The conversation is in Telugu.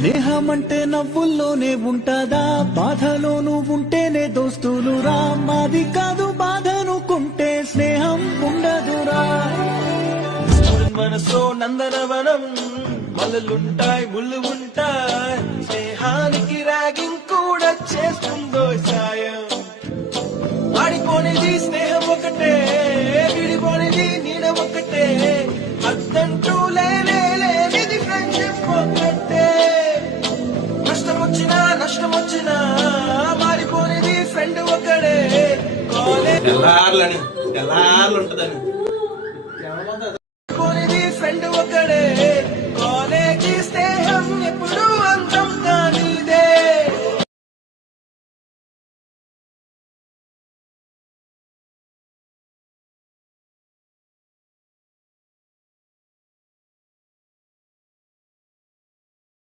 స్నేహమంటే నవ్వుల్లోనే ఉంటదా, బాధలోనూ ఉంటేనే దోస్తులురా. మాది కాదు బాధనుకుంటే స్నేహం ఉండదురా. మనసో నందనవనం, మల్లలుంటాయి ముళ్ళు ఉంటాయి, స్నేహానికి ర్యాగింగ్ కూడా చేస్తుందో సాయం. ఆడిపోనిది స్నేహం ఒకటే, విడిపోనిది నీడ ఒకటే, అద్దంటూ లేనిది ఫ్రెండ్షిప్ ఒకటే. నష్టం వచ్చినా మారిపోనిది ఫ్రెండ్ ఒకడే. తెల్లార్లు ఉంటదని ఫ్రెండ్ ఒకడే.